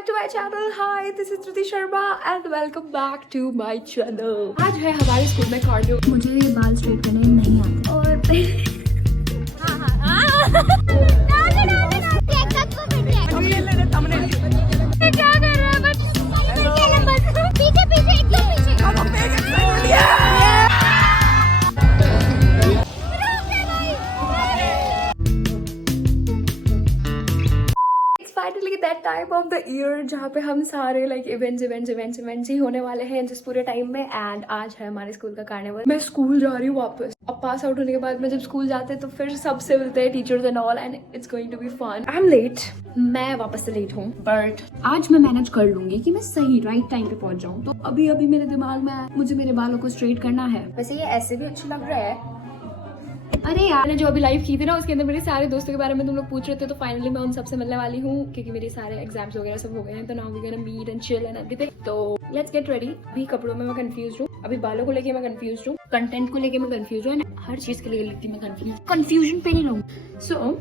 back to my channel. Hi, this is Dhruti Sharma and welcome back to my channel. आज है हमारे school में cardio. मुझे ये बाल स्ट्रेट करने नहीं आते और क्या कर रहा है पीछे पीछे एकदम पीछे। Finally that time of the year जहाँ पे हम सारे लाइक इवेंट्स ही होने वाले हैं जिस पूरे टाइम में। एंड आज है हमारे स्कूल का कार्निवल। मैं स्कूल जा रही हूँ वापस। अब पास आउट होने के बाद में जब स्कूल जाते हैं तो फिर सबसे मिलते हैं teachers and all and it's going to be fun. I am late, मैं वापस से लेट हूँ बट आज मैं मैनेज कर लूंगी कि मैं सही राइट टाइम पे पहुंच जाऊँ। तो अभी अभी मेरे दिमाग में मुझे मेरे बालों को स्ट्रेट करना है। वैसे ये ऐसे भी अच्छा लग रहा है। अरे यार, मैंने जो अभी लाइव की थी ना उसके अंदर मेरे सारे दोस्तों के बारे में तुम लोग पूछ रहे थे, तो फाइनली मैं उन सबसे मिलने वाली हूँ क्योंकि मेरे सारे एग्जाम्स वगैरह सब हो गए हैं। तो now we gonna meet and chill and everything. तो लेट्स गेट रेडी। अभी कपड़ों में मैं कंफ्यूज हूँ, अभी बालों को लेके मैं कंफ्यूज हूँ, कंटेंट को लेके मैं कंफ्यूज हूँ, हर चीज के लिए लेती मैं कंफ्यूजन पे नहीं रहूँ। सो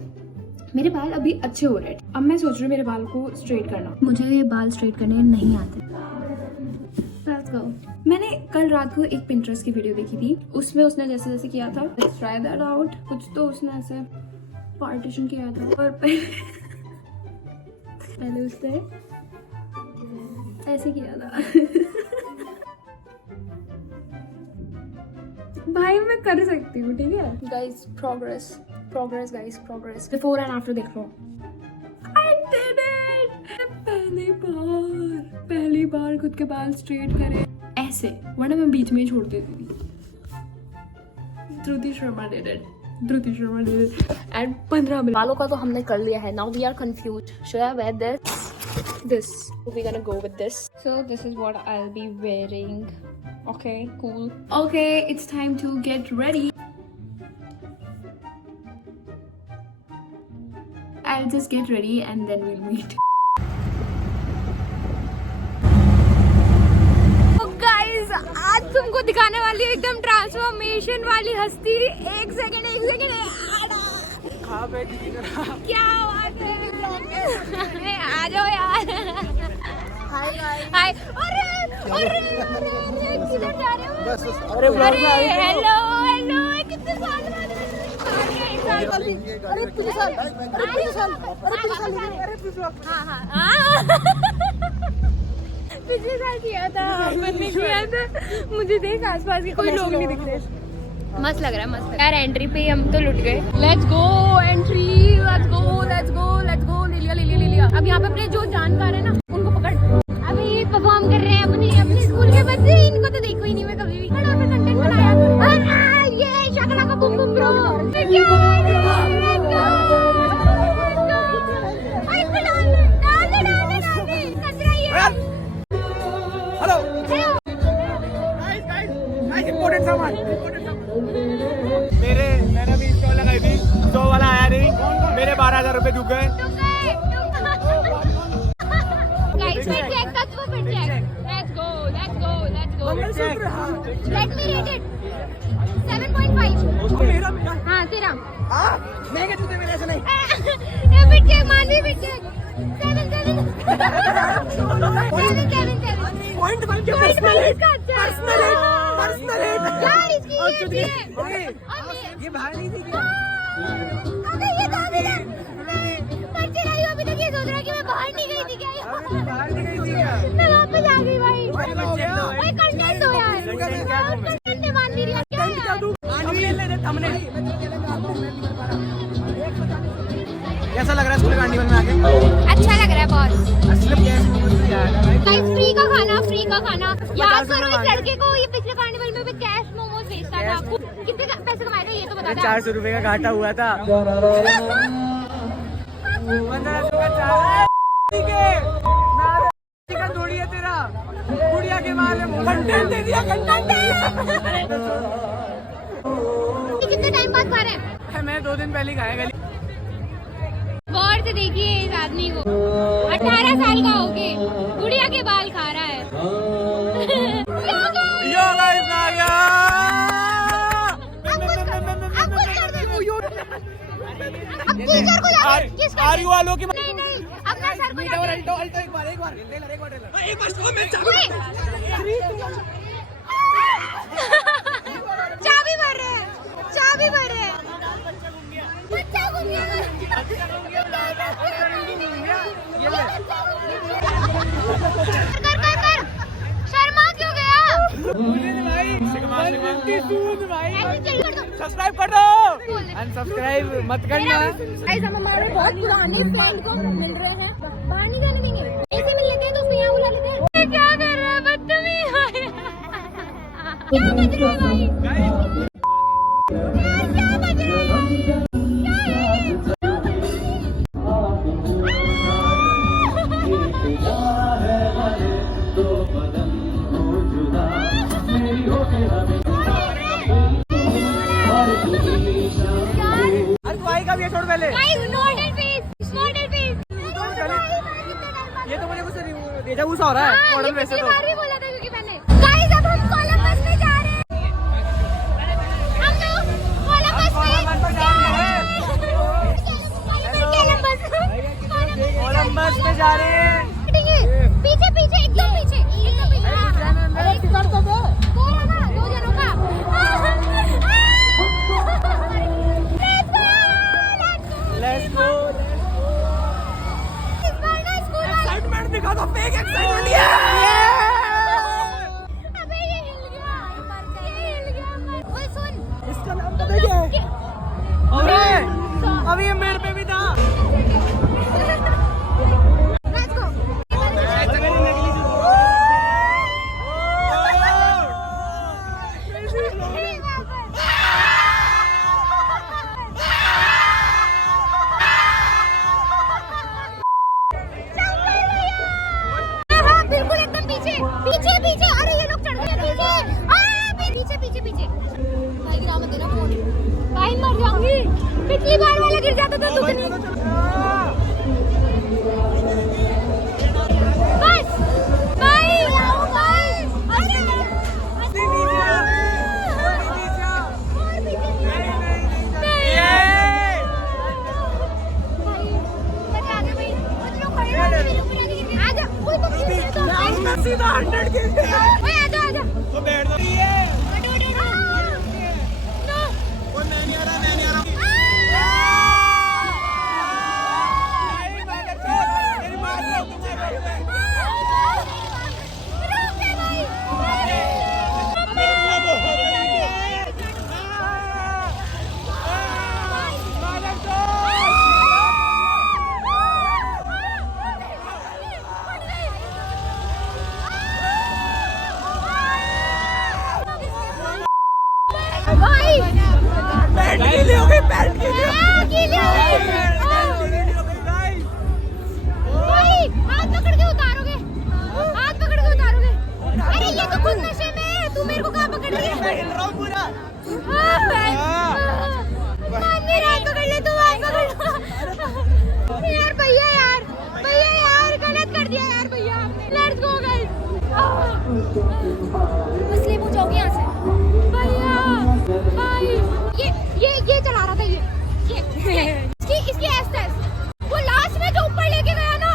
मेरे बाल अभी अच्छे हो रहे हैं। अब मैं सोच रही हूँ मेरे बाल को स्ट्रेट करना। मुझे ये बाल स्ट्रेट करने नहीं आते। Let's go. मैंने कल रात को एक Pinterest की वीडियो देखी थी, उसमें उसने जैसे जैसे किया था Let's try that out। कुछ तो उसने ऐसे पार्टीशन किया था और पहले उसने ऐसे किया था। भाई मैं कर सकती हूँ, ठीक है guys. Progress guys, progress. Before and after देख लो। I did it! पहली बार खुद के बाल स्ट्रेट करे ऐसे, वरना मैं बीच में ही छोड़ देती थी। Dhruti Sharma did it. And 15 minute बालों का तो हमने कर लिया है। Now we are confused. Should I wear this? We're gonna go with this. So this is what I'll be wearing. Okay, cool. Okay, it's time to get ready. I'll just get ready and then we'll meet. आज तुमको दिखाने वाली है एकदम transformation वाली हस्ती। एक second क्या बात है। आ जाओ यार। हाय अरे किधर जा रहे हो? अरे हेलो कितने साल बाद। पिछले साल किया था, मैंने किया था। मुझे देख आसपास के कोई लोग नहीं दिख रहे। मस्त लग रहा है यार। एंट्री पे हम तो लुट गए। Let's go entry, let's go. ले लिया। अब यहाँ पे अपने जो जानकार है ना उनको पकड़। अभी ये परफॉर्म कर रहे हैं अपने स्कूल के बच्चे। इनको तो देखो ही नहीं मैं कभी भी। बड़ा पे कंटेंट बनाया। ये शकला का बूम बूम ब्रो। मैंने अभी स्टॉल लगाई थी, 100 वाला आया नहीं, मेरे 12,000 रुपए डूब गए। हाँ तेरा महंगे जूते मेरे ऐसे नहीं। ये बाहर नहीं थी क्या? ये तो अभी तक पर्चे लाई हूं, अभी तक ये सोच रहा है कि मैं बाहर नहीं गई थी क्या? बाहर नहीं गई थी क्या? मैं वापस आ गई भाई। भाई कंटेंट दो यार, कंटेंट मान नहीं रही क्या यार? कैसा लग रहा है स्कूल कार्निवल में आके? अच्छा लग रहा है बहुत। गाइस फ्री का खाना याद करो। इस लड़के को ये पिछले कार्निवल में भी कैश मोमोज बेचता था। कितने पैसे कमाए थे ये तो बता दे। 400 रुपए का घाटा हुआ था। 1500 का 4 थोड़ी है तेरा। गुड़िया के माल कंटेंट दे दिया। कितने टाइम बाद खा रहे हैं? मैं 2 दिन पहले खाया गली। गौर से देखिए इस आदमी को, 18 साल का होके गुड़िया के बाल खा रहा है। टीचर को आरयू वालों की नहीं अपना सर को अल्टो अल्टो एक बार टेलर एक बार स्टॉप मैं चाबी भर रहे हैं बच्चा घूम गया कर शर्मा क्यों गया सब्सक्राइब कर दो अनसब्सक्राइब मत करना। गाइस हम हमारे बहुत पुराने फ्रेंड को मिल रहे हैं, बाहर नहीं जाने देंगे, ऐसे मिल लेते हैं तो उसको यहाँ बुला लेते हैं। क्या कर रहा है बदतमीज क्या बज रहा है भाई क्या बज रहा है का भी छोड़ पहले ये तो मुझे कुछ déjà vu सा हो रहा है मॉडल वैसे तो बोला था क्योंकि मैंने गाइस अब हम कोलंबस में जा रहे हैं, हम लोग कोलंबस में जा रहे हैं कोलंबस में जा रहे हैं। पीछे एकदम पीछे अरे टिकट तो दो ना 2 जनों का लेट्स गो इस बार ना स्कूल एक्साइटमेंट दिखा दो फेक एक्साइटमेंट अबे ये हिल गया ओए सुन इसका नाम पता क्या है? अरे अभी ये मेरे पे भी था। लेट्स गो बिल्कुल एकदम पीछे अरे ये लोग चढ़ गए पीछे भाई गिरा मत देना फोन भाई मर जाऊंगी पिछली बार वाला गिर जाता था दुखनी बस भाई सीधा 100 के आजा तो बैठ दो वो नहीं आ रहा मेरी बात पैंट गीली हो गई भाई हाथ पकड़ के उतारोगे अरे ये तो खुद नशे में है तू मेरे को कहाँ पकड़ रही है हिल रहा हूं पूरा मेरा हाथ पकड़ ले तू हाथ पकड़ यार भैया गलत कर दिया यार भैया आपने लेट्स गो गाइस बस ले हो जाओगे यहाँ से भैया भाई ये चला रहा था ये इसकी एस्टेस वो लास्ट में जो ऊपर लेके गया ना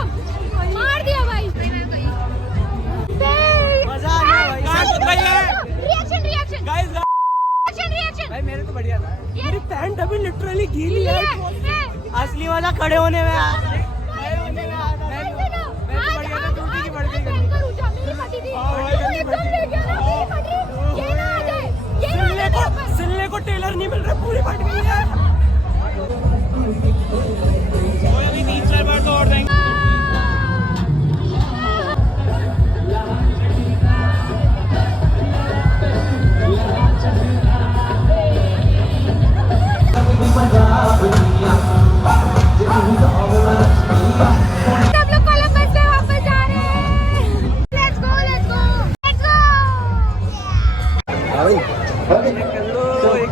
मार दिया भाई मजा आ गया भाई रिएक्शन गाइस भाई मेरे तो बढ़िया था मेरी पैंट अभी लिटरली गीली है असली वाला खड़े होने में सिलने को टेलर नहीं मिल रहा पूरी फट गई है अभी 3-4 बार तो और देंगे सब लोग कोलंबस में वापस जा रहे हैं लेट्स गो एक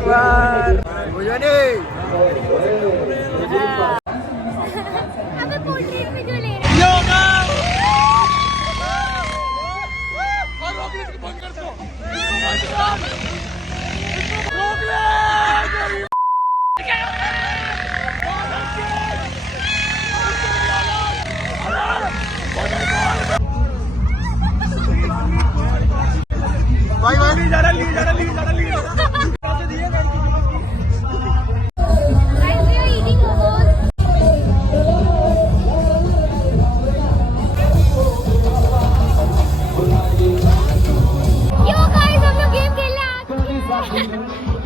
बार Guys, we are eating momos. Yo guys हम लोग गेम खेलने आ चुके हैं।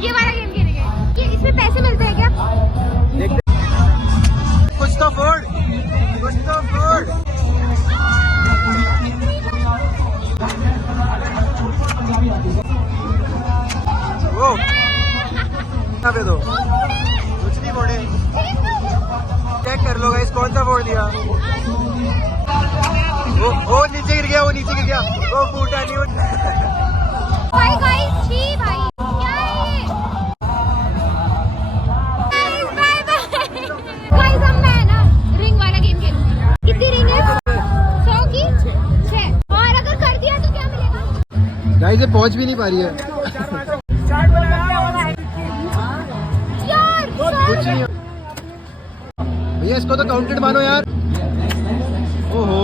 ये वाला गेम खेलेंगे। ये इसमें पैसे मिलते हैं क्या? कुछ तो फोड़ वो यहाँ पे दो, कुछ नहीं फोड़े। चेक कर लो गाइस कौन सा फोड़ दिया। वो नीचे गिर गया, वो फूटा नहीं। भाई गाइस छी भाई क्या है ये? बाय बाय गाइस हम मैं ना रिंग वाला गेम खेलूंगी। कितनी रिंग है? 100 की 6 और अगर कर दिया तो क्या मिलेगा? गाइस ये पहुंच भी नहीं पा रही है। यार कुछ नहीं भैया, इसको तो काउंटेड मानो यार। ओहो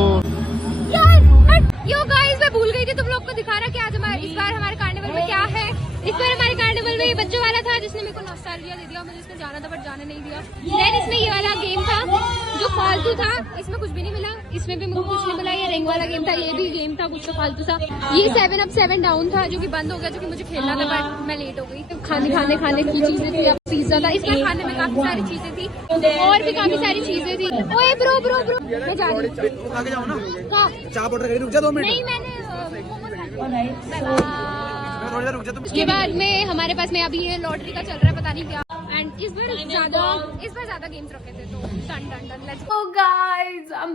यार हट। यो गाइस मैं भूल गई थी तुम लोग को दिखाना कि आज इस बार हमारे कार्निवल में क्या है। इस बार हमारे कार्निवल में ये बच्चों वाला था जिसने मेरे को नॉस्टैल्जिया दे दिया। मुझे इसमें जाना था बट जाने नहीं दिया। देन इसमें ये वाला गेम था जो फालतू था, इसमें कुछ भी नहीं मिला। इसमें भी मुझे कुछ नहीं मिला। ये रिंग वाला गेम था, ये भी गेम था कुछ तो फालतू सा। ये 7 अप 7 डाउन था जो कि बंद हो गया, जो कि मुझे खेलना था बट मैं लेट हो गई। खाने की चीजें थी, पिज्जा था। इसमें खाने में काफी सारी चीजें थी और भी काफी सारी चीजें थी। ओए ब्रो मैं जा रही हूँ। आगे जाओ ना, कहाँ? चाप ऑर्डर करी, रुक जा 2 मिनट। नहीं मैंने थोड़ी देर रुक जा तुम। उसके बाद में हमारे पास में अभी ये लॉटरी का चल रहा है पता नहीं क्या। एंड इस बार ज्यादा गेम्स रखे थे तो done let's So guys, I'm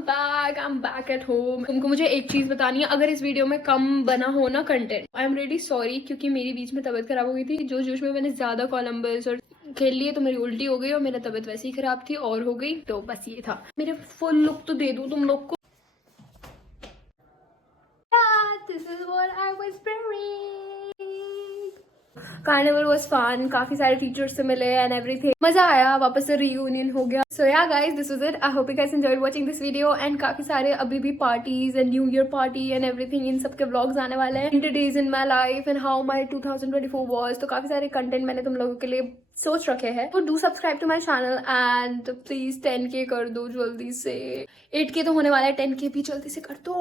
back at home. तुमको मुझे एक चीज बतानी है, अगर इस वीडियो में कम बना हो ना content, I am really sorry, क्योंकि मेरी बीच में तबीयत खराब हो गई थी। जोश में मैंने ज्यादा कोलम्बस और खेल लिए तो मेरी उल्टी हो गई और मेरी तबीयत वैसे ही खराब थी और हो गई। तो बस ये था। मेरे फुल लुक तो दे दूं तुम लोग को। This is what I was wearing. Carnival was fun, काफी सारे टीचर्स से मिले एंड एवरीथिंग। मजा आया, वापस से रीयूनियन हो गया। सो yeah guys this was it. I hope you guys enjoyed watching this video. And काफी सारे अभी भी parties and new year party and everything in सबके व्लॉग्स आने वाले हैं। 20 days in my life and how my 2024 was। तो काफी सारे कंटेंट मैंने तुम लोगों के लिए सोच रखे हैं। तो do subscribe to my channel and please 10K कर दो जल्दी से। 8K तो होने वाला है, 10K भी जल्दी से कर दो।